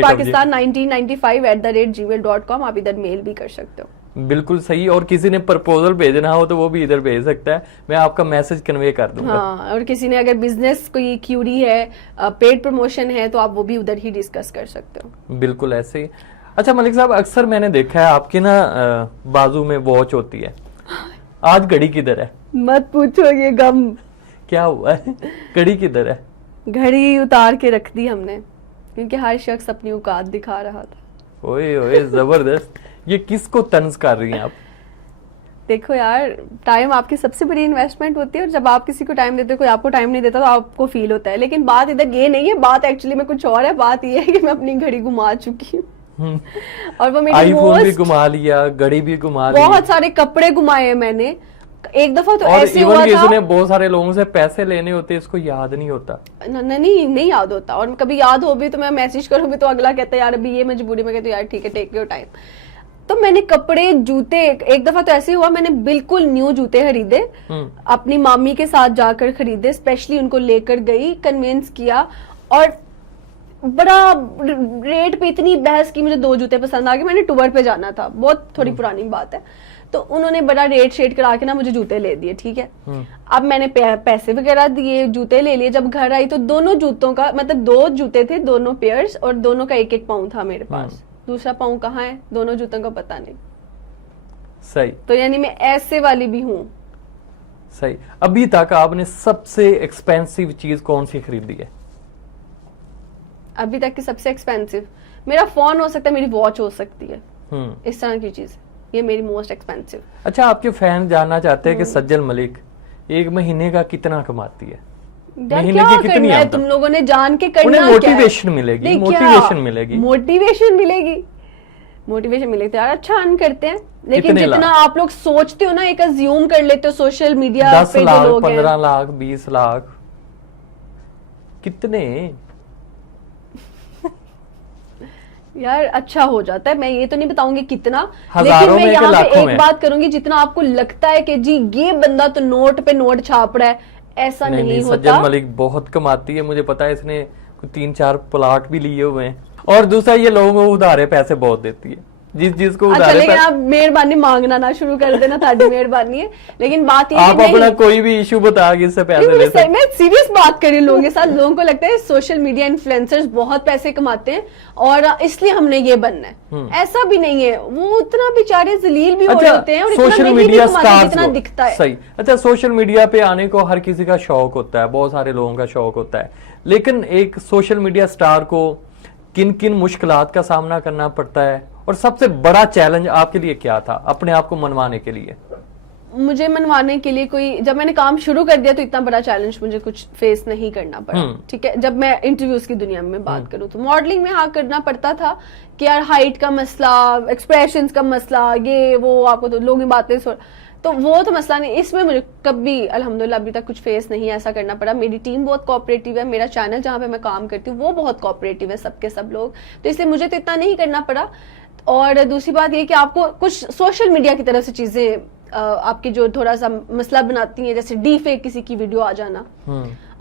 Pakistan 1995 @gmail.com। आप इधर मेल भी कर सकते हो। बिल्कुल सही। और किसी ने प्रपोजल भेजना हो तो वो भी इधर भेज सकता है, मैं आपका मैसेज कन्वे कर दूंगा। हाँ, और किसी ने अगर बिजनेस कोई क्यूरी है, पेड प्रमोशन है, तो आप वो भी उधर ही डिस्कस कर सकते हो। बिल्कुल ऐसे ही। अच्छा मलिक साहब, अक्सर मैंने देखा है आपके ना बाजू में वॉच होती है, आज घड़ी किधर है? मत पूछो, ये गम। क्या हुआ है? घड़ी किधर है? घड़ी उतार के रख दी हमने, क्योंकि हर शख्स अपनी औकात दिखा रहा था। ओए ओए जबरदस्त। ये किसको तंज कर रही हैं आप? देखो यार, टाइम आपकी सबसे बड़ी इन्वेस्टमेंट होती है, और जब आप किसी को टाइम देते हो, कोई आपको टाइम नहीं देता तो आपको फील होता है। लेकिन बात इधर ये नहीं है, बात एक्चुअली में कुछ और है। बात ये है कि मैं अपनी घड़ी घुमा चुकी हूँ और वो मेरी आईफोन भी घुमा लिया, घड़ी भी घुमा ली, बहुत सारे कपड़े घुमाए हैं मैंने। एक दफा तो ऐसे हुआ था, इसने बहुत सारे लोगों से पैसे लेने होते, इसको याद नहीं होता। नहीं याद होता, और कभी याद हो भी तो मैं मैसेज करूँ भी तो अगला कहता है यार अभी ये मजबूरी में, कहते यार ठीक है, टेक योर टाइम। तो मैंने कपड़े, जूते, एक दफा तो ऐसे हुआ मैंने बिल्कुल न्यू जूते खरीदे, अपनी मामी के साथ जाकर खरीदे, स्पेशली उनको लेकर गई, कन्विंस किया, और बड़ा रेट पे इतनी बहस की, मुझे 2 जूते पसंद आ गए, मैंने टूर पे जाना था, बहुत थोड़ी पुरानी बात है, तो उन्होंने बड़ा रेट शेट करा के ना मुझे जूते ले दिए, ठीक है। अब मैंने पैसे वगैरह दिए, जूते ले लिए, जब घर आई तो दोनों जूतों का मतलब 2 जूते थे, दोनों पेयर्स, और दोनों का 1-1 पाउंड था मेरे पास, दूसरा पाउंड कहाँ है, दोनों जूतों का पता नहीं। सही। तो यानी मैं ऐसे वाली भी हूँ। सही। अभी तक आपने सबसे एक्सपेंसिव चीज कौन सी खरीदी है? अभी तक की सबसे एक्सपेंसिव मेरा फोन हो सकता है, मेरी वॉच हो सकती है, इस तरह की चीज, ये मेरी मोस्ट एक्सपेंसिव। अच्छा, आपके फैन जानना चाहते हैं कि सज्जल मलिक एक महीने का कितना कमाती है? महीने की कितनी है? तुम लोगों ने जान के करना क्या है? मोटिवेशन मिलेगी, मोटिवेशन मिलेगी, मोटिवेशन मिलेगी, मोटिवेशन मिलेगी यार, अच्छा अर्न करते हैं, लेकिन जितना आप लोग सोचते हो ना, एक अज्यूम कर लेते हो सोशल मीडिया 10 लाख 15 लाख 20 लाख कितने यार अच्छा हो जाता है। मैं ये तो नहीं बताऊंगी कितना, हजारों लेकिन मैं यहाँ पे एक में बात करूंगी, जितना आपको लगता है कि जी ये बंदा तो नोट पे नोट छाप रहा है, ऐसा नहीं होता। सज्जल मलिक बहुत कमाती है, मुझे पता है, इसने 3-4 प्लॉट भी लिए हुए हैं, और दूसरा ये लोगों को उधारे पैसे बहुत देती है, जिस को अच्छा, लेकिन आप मेहरबानी मांगना ना शुरू कर देना, ताड़ी मेहरबानी है, लेकिन बात ये आप अपना कोई भी इशू बता के इससे पैसे ले सकते हैं। मैं सीरियस बात कर रही हूँ लोगों के साथ। लोगों को लगता है सोशल मीडिया इन्फ्लुएंसर्स बहुत पैसे कमाते हैं और इसलिए हमने ये बनना है, ऐसा भी नहीं है, वो उतना बेचारे जलील भी हो रहे होते हैं और सोशल मीडिया इतना दिखता है। सही। अच्छा, सोशल मीडिया पे आने को हर किसी का शौक होता है, बहुत सारे लोगों का शौक होता है, लेकिन एक सोशल मीडिया स्टार को किन किन मुश्किलात का सामना करना पड़ता है, और सबसे बड़ा चैलेंज आपके लिए क्या था अपने आप को मनवाने के लिए? मुझे मनवाने के लिए कोई, जब मैंने काम शुरू कर दिया तो इतना बड़ा चैलेंज मुझे कुछ फेस नहीं करना पड़ा, ठीक है। जब मैं इंटरव्यूज की दुनिया में बात करूं तो मॉडलिंग में हाँ करना पड़ता था कि यार हाइट का मसला, एक्सप्रेशंस का मसला, ये वो, आपको तो लोग बातें तो वो तो मसला नहीं। इसमें मुझे कभी अल्हम्दुलिल्लाह अभी तक कुछ फेस नहीं ऐसा करना पड़ा। मेरी टीम बहुत कोऑपरेटिव है, मेरा चैनल जहाँ पे मैं काम करती हूँ वो बहुत कोऑपरेटिव है, सबके सब लोग, तो इसलिए मुझे तो इतना नहीं करना पड़ा। और दूसरी बात ये कि आपको कुछ सोशल मीडिया की तरफ से चीजें आपकी जो थोड़ा सा मसला बनाती हैं, जैसे डी फेक किसी की वीडियो आ जाना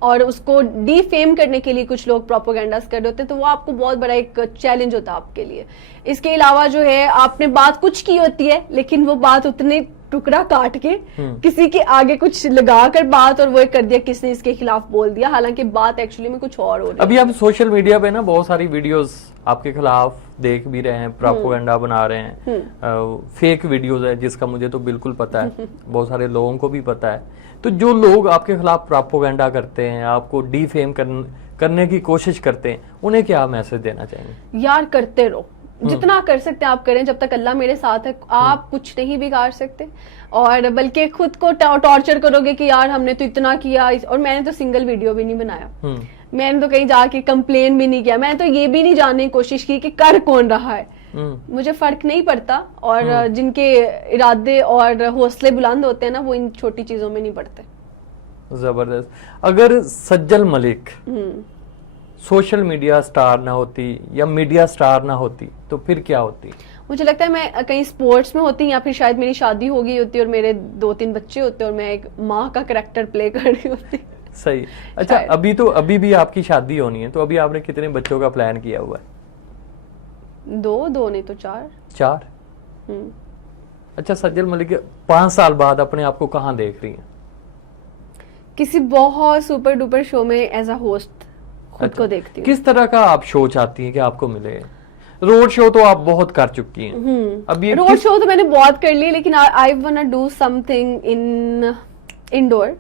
और उसको डी फेम करने के लिए कुछ लोग प्रोपोगेंडास कर रहे होते हैं, तो वो आपको बहुत बड़ा एक चैलेंज होता है आपके लिए। इसके अलावा जो है, आपने बात कुछ की होती है लेकिन वो बात उतने टुकड़ा काट के किसी के आगे कुछ लगा कर बात, और वो कर दिया किसने इसके खिलाफ बोल दिया, हालांकि बात एक्चुअली में कुछ और हो रही है। अभी आप सोशल मीडिया पे ना बहुत सारी वीडियोस आपके खिलाफ देख भी रहे हैं, प्रोपोगेंडा बना रहे हैं, फेक वीडियोस है जिसका मुझे तो बिल्कुल पता है, बहुत सारे लोगों को भी पता है। तो जो लोग आपके खिलाफ प्रोपोगेंडा करते हैं, आपको डीफेम करने की कोशिश करते हैं, उन्हें क्या मैसेज देना चाहेंगे? यार करते रहो, जितना कर सकते हैं आप करें, जब तक अल्लाह मेरे साथ है आप कुछ नहीं बिगाड़ सकते, और बल्कि खुद को टॉर्चर करोगे कि यार हमने तो इतना किया, और मैंने तो सिंगल वीडियो भी नहीं बनाया, मैंने तो कहीं जाके कंप्लेन भी नहीं किया, मैंने तो ये भी नहीं जानने की कोशिश की कि कर कौन रहा है, मुझे फर्क नहीं पड़ता। और जिनके इरादे और हौसले बुलंद होते हैं ना, वो इन छोटी चीजों में नहीं पड़ते। जबरदस्त। अगर सज्जल मलिक सोशल मीडिया स्टार ना होती या मीडिया स्टार ना होती तो फिर क्या होती? मुझे लगता है मैं कहीं स्पोर्ट्स में होती, या फिर शायद मेरी शादी हो गई होती और मेरे 2-3 बच्चे होते और मैं एक माँ का कैरेक्टर प्ले कर रही होती। सही। अच्छा, अभी भी आपकी शादी होनी है, तो अभी आपने कितने बच्चों का प्लान किया हुआ है? 2 नहीं तो 4। अच्छा, सज्जल मलिक 5 साल बाद अपने आप को कहाँ देख रही हैं? किसी बहुत सुपर डुपर शो में एज अ होस्ट खुद को देखती हूँ। किस तरह का आप शो चाहती हैं कि आपको मिले? रोड शो तो आप बहुत कर चुकी हैं, अब ये रोड शो तो मैंने बहुत कर ली, लेकिन I want to do something in indoor,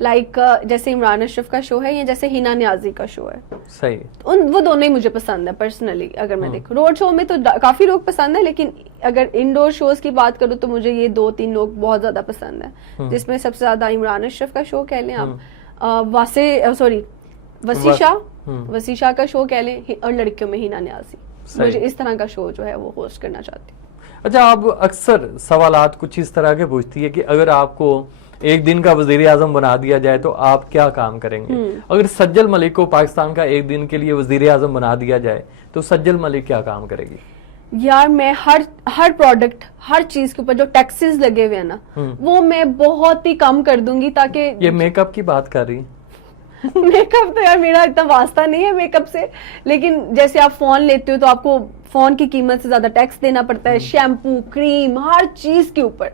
like जैसे इमरान अशरफ का शो है या जैसे हिना न्याजी का शो है। सही। वो दोनों ही मुझे पसंद है पर्सनली। अगर मैं देखूं रोड शो में तो काफी लोग पसंद है, लेकिन अगर इंडोर शोज की बात करूं तो मुझे ये 2-3 लोग बहुत ज्यादा पसंद है, जिसमें सबसे ज्यादा इमरान अशरफ का शो कह लें आप, वसीशा का शो कह लें, और लड़कियों में हिना न्याजी। मुझे इस तरह का शो जो है वो होस्ट करना चाहती हूँ। अच्छा, आप अक्सर सवालात कुछ इस तरह के पूछती है कि अगर आपको एक दिन का वजीर आजम बना दिया जाए तो आप क्या काम करेंगे? अगर सज्जल मलिक को पाकिस्तान का एक दिन के लिए वजीर आजम बना दिया जाए तो सज्जल मलिक क्या काम करेगी? यार मैं हर प्रोडक्ट, हर चीज के ऊपर जो टैक्सेस लगे हुए हैं ना, वो मैं बहुत ही कम कर दूंगी, ताकि ये मेकअप की बात कर रही मेकअप तो यार मेरा इतना वास्ता नहीं है मेकअप से, लेकिन जैसे आप फोन लेते हो तो आपको फोन की कीमत से ज्यादा टैक्स देना पड़ता है, शैम्पू, क्रीम, हर चीज के ऊपर।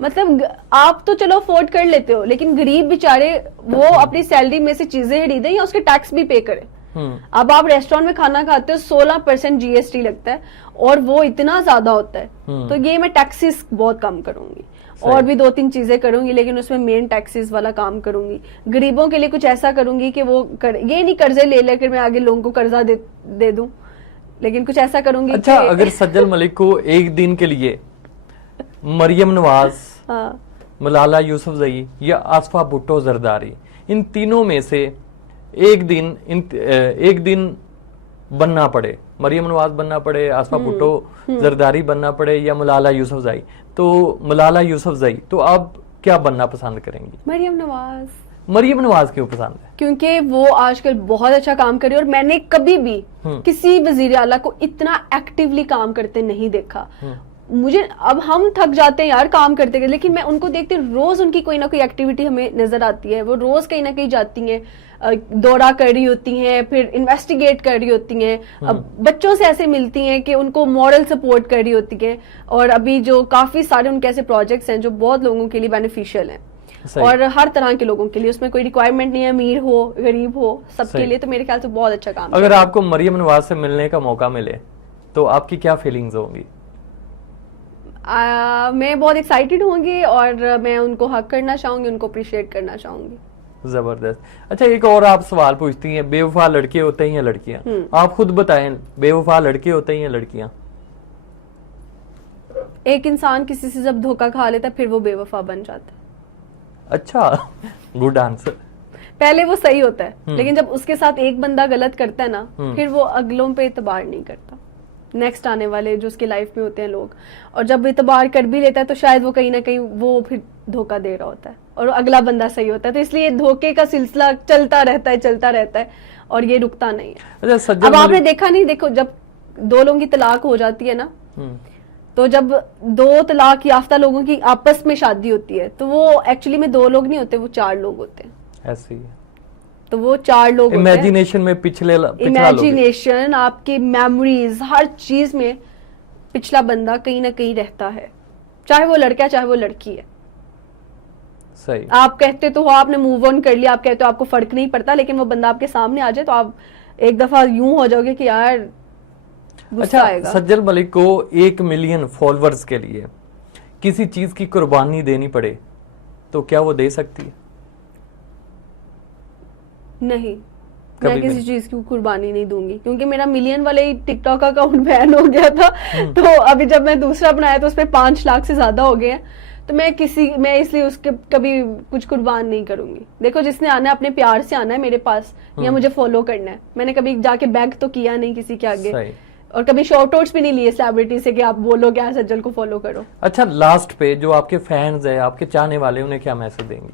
मतलब आप तो चलो अफोर्ड कर लेते हो, लेकिन गरीब बेचारे वो अपनी सैलरी में से चीजें खरीदें या उसके टैक्स भी पे करें। अब आप रेस्टोरेंट में खाना खाते हो 16% GST लगता है और वो इतना ज्यादा होता है। तो ये मैं टैक्सेस बहुत कम करूंगी और भी 2-3 चीजें करूंगी, लेकिन उसमें मेन टैक्सेस वाला काम करूंगी। गरीबों के लिए कुछ ऐसा करूंगी कि वो ये नहीं कर्जे ले लेकर मैं आगे लोगों को कर्जा दे दूं, लेकिन कुछ ऐसा करूंगी। अच्छा, अगर सज्जल मलिक को एक दिन के लिए मरियम नवाज, हाँ, मलाला यूसुफजई या आसफा भुट्टो जरदारी, इन तीनों में से एक दिन बनना पड़े, मरियम नवाज बनना पड़े, आसफा भुट्टो जरदारी बनना पड़े या मलाला यूसुफजई, तो मलाला यूसुफजई, तो आप क्या बनना पसंद करेंगी? मरियम नवाज। मरियम नवाज क्यों पसंद है? क्योंकि वो आजकल बहुत अच्छा काम कर रही है और मैंने कभी भी किसी वजीर आला को इतना एक्टिवली काम करते नहीं देखा। मुझे अब हम थक जाते हैं यार काम करते, लेकिन मैं उनको देखती हूँ रोज उनकी कोई ना कोई एक्टिविटी हमें नजर आती है। वो रोज कहीं ना कहीं जाती हैं, दौरा कर रही होती हैं, फिर इन्वेस्टिगेट कर रही होती हैं, अब बच्चों से ऐसे मिलती हैं कि उनको मॉरल सपोर्ट कर रही होती है। और अभी जो काफी सारे उनके ऐसे प्रोजेक्ट्स हैं जो बहुत लोगों के लिए बेनिफिशियल हैं और हर तरह के लोगों के लिए, उसमें कोई रिक्वायरमेंट नहीं है अमीर हो गरीब हो, सबके लिए। तो मेरे ख्याल से बहुत अच्छा काम। अगर आपको मरियम नवाज से मिलने का मौका मिले तो आपकी क्या फीलिंग्स होंगी? मैं बहुत एक्साइटेड होंगी और मैं उनको हक करना चाहूंगी, उनको अप्रिशिएट करना चाहूंगी। जबरदस्त। अच्छा, एक और आप सवाल पूछती हैं, बेवफा लड़के होते हैं या लड़कियां? आप खुद बताएं, बेवफा लड़के होते हैं या लड़कियां? एक इंसान किसी से जब धोखा खा लेता है फिर वो बेवफा बन जाता है। अच्छा, गुड आंसर। पहले वो सही होता है, लेकिन जब उसके साथ एक बंदा गलत करता है ना, फिर वो अगलों पे इतबार नहीं करता, नेक्स्ट आने वाले जो उसकी लाइफ में होते हैं लोग। और जब इतबार कर भी लेता है तो शायद वो कहीं ना कहीं वो फिर धोखा दे रहा होता है और अगला बंदा सही होता है। तो इसलिए धोखे का सिलसिला चलता रहता है और ये रुकता नहीं है। अच्छा, अब आपने देखा नहीं, देखो जब 2 लोगों की तलाक हो जाती है ना, तो जब 2 तलाक याफ्ता लोगों की आपस में शादी होती है तो वो एक्चुअली में 2 लोग नहीं होते, वो 4 लोग होते हैं। ऐसे ही है। तो वो 4 लोग इमेजिनेशन में पिछला इमेजिनेशन, आपकी मेमोरीज, हर चीज में पिछला बंदा कहीं ना कहीं रहता है, चाहे वो लड़का है चाहे वो लड़की है। सही। आप कहते तो हो आपने मूव ऑन कर लिया, आप कहते हो आपको फर्क नहीं पड़ता, लेकिन वो बंदा आपके सामने आ जाए तो आप एक दफा यूं हो जाओगे कि यार गुस्सा आएगा। सज्जल मलिक को 1 मिलियन फॉलोअर्स के लिए किसी चीज की कुर्बानी देनी पड़े तो क्या वो दे सकती है? नहीं, मैं किसी चीज की कुर्बानी नहीं दूंगी, क्योंकि मेरा मिलियन वाले ही टिकटॉक अकाउंट बैन हो गया था। तो अभी जब मैं दूसरा बनाया तो उस पर 5 लाख से ज्यादा हो गए हैं। तो मैं इसलिए उसके कभी कुछ कुर्बान नहीं करूंगी। देखो, जिसने आना है अपने प्यार से आना है मेरे पास, या मुझे फॉलो करना है। मैंने कभी जाके बैग तो किया नहीं किसी के आगे, और कभी शॉर्ट आउट्स भी नहीं लिए सेलिब्रिटी से कि आप बोलो क्या सज्जल को फॉलो करो। अच्छा, लास्ट पे जो आपके फैंस है, आपके चाहने वाले, उन्हें क्या मैसेज देंगे?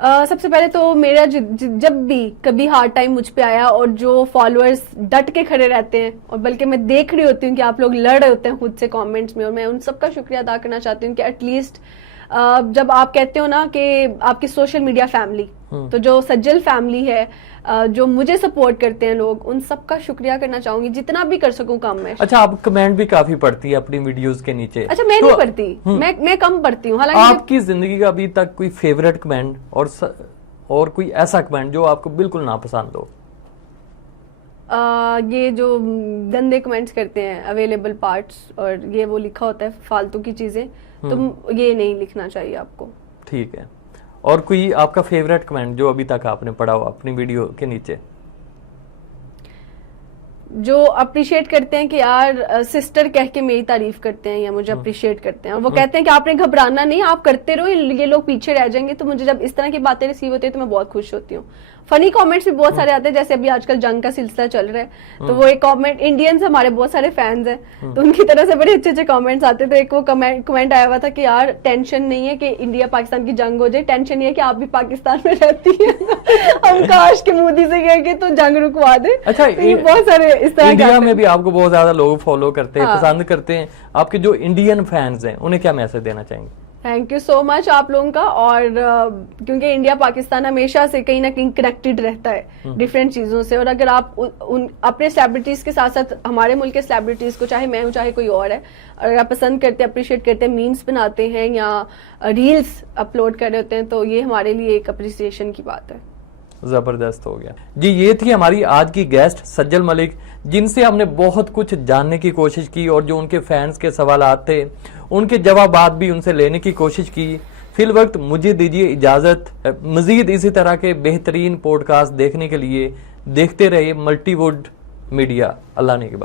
सबसे पहले तो मेरा जब भी कभी हार्ड टाइम मुझ पे आया और जो फॉलोअर्स डट के खड़े रहते हैं, और बल्कि मैं देख रही होती हूँ कि आप लोग लड़ रहे होते हैं खुद से कमेंट्स में, और मैं उन सबका शुक्रिया अदा करना चाहती हूँ कि एटलीस्ट जब आप कहते हो ना कि आपकी सोशल मीडिया फैमिली, तो जो सज्जल फैमिली है, जो मुझे सपोर्ट करते हैं लोग, उन सबका शुक्रिया करना चाहूंगी, जितना भी कर सकूं काम में। अच्छा, आप कमेंट भी काफी पढ़ती है अपनी वीडियोस के नीचे? अच्छा, मैं नहीं पढ़ती, मैं कम पढ़ती हूँ। हालांकि आपकी जिंदगी का अभी तक कोई फेवरेट कमेंट और कोई ऐसा कमेंट जो आपको बिल्कुल ना पसंद हो? ये जो गंदे कमेंट्स करते हैं, अवेलेबल पार्ट्स, और ये वो लिखा होता है फालतू की चीजें, तो ये नहीं लिखना चाहिए आपको। ठीक है। और कोई आपका फेवरेट कमेंट जो अभी तक आपने पढ़ा हो अपनी वीडियो के नीचे? जो अप्रिशिएट करते हैं कि यार सिस्टर कह के मेरी तारीफ करते हैं या मुझे अप्रिशिएट करते हैं, और वो कहते हैं कि आपने घबराना नहीं, आप करते रहो, ये लोग पीछे रह जाएंगे। तो मुझे जब इस तरह की बातें रिसीव होती है तो मैं बहुत खुश होती हूँ। फनी कमेंट्स भी बहुत सारे आते हैं, जैसे अभी आजकल जंग का सिलसिला चल रहा है, तो वो एक कमेंट, इंडियंस हमारे बहुत सारे फैंस हैं, तो उनकी तरफ से बड़े अच्छे अच्छे कमेंट्स आते हैं। तो एक वो कमेंट आया हुआ था कि यार टेंशन नहीं है कि इंडिया पाकिस्तान की जंग हो जाए, टेंशन ये है कि आप भी पाकिस्तान में रहती है। हम काश के मोदी से कह के तो जंग रुकवा दे। अच्छा, तो बहुत सारे इस तरह इंडिया में भी आपको बहुत ज्यादा लोग फॉलो करते हैं, पसंद करते हैं। आपके जो इंडियन फैंस हैं उन्हें क्या मैसेज देना चाहेंगे? थैंक यू सो मच आप लोगों का। और क्योंकि इंडिया पाकिस्तान हमेशा से कहीं ना कहीं कनेक्टेड रहता है डिफरेंट चीजों से, और अगर आप उन अपने सेलिब्रिटीज के साथ साथ हमारे मुल्क के सेलिब्रिटीज को, चाहे मैं हूँ चाहे कोई और है, अगर आप पसंद करते हैं, अप्रिशिएट करते हैं, मीम्स बनाते हैं या रील्स अपलोड कर रहे होते हैं, तो ये हमारे लिए एक अप्रिसिएशन की बात है। जबरदस्त हो गया जी। ये थी हमारी आज की गेस्ट सज्जल मलिक, जिनसे हमने बहुत कुछ जानने की कोशिश की और जो उनके फैंस के सवालात थे उनके जवाबात भी उनसे लेने की कोशिश की। फिल वक्त मुझे दीजिए इजाजत। मजीद इसी तरह के बेहतरीन पॉडकास्ट देखने के लिए देखते रहिए मल्टीवुड मीडिया। अल्लाह ने के बाद।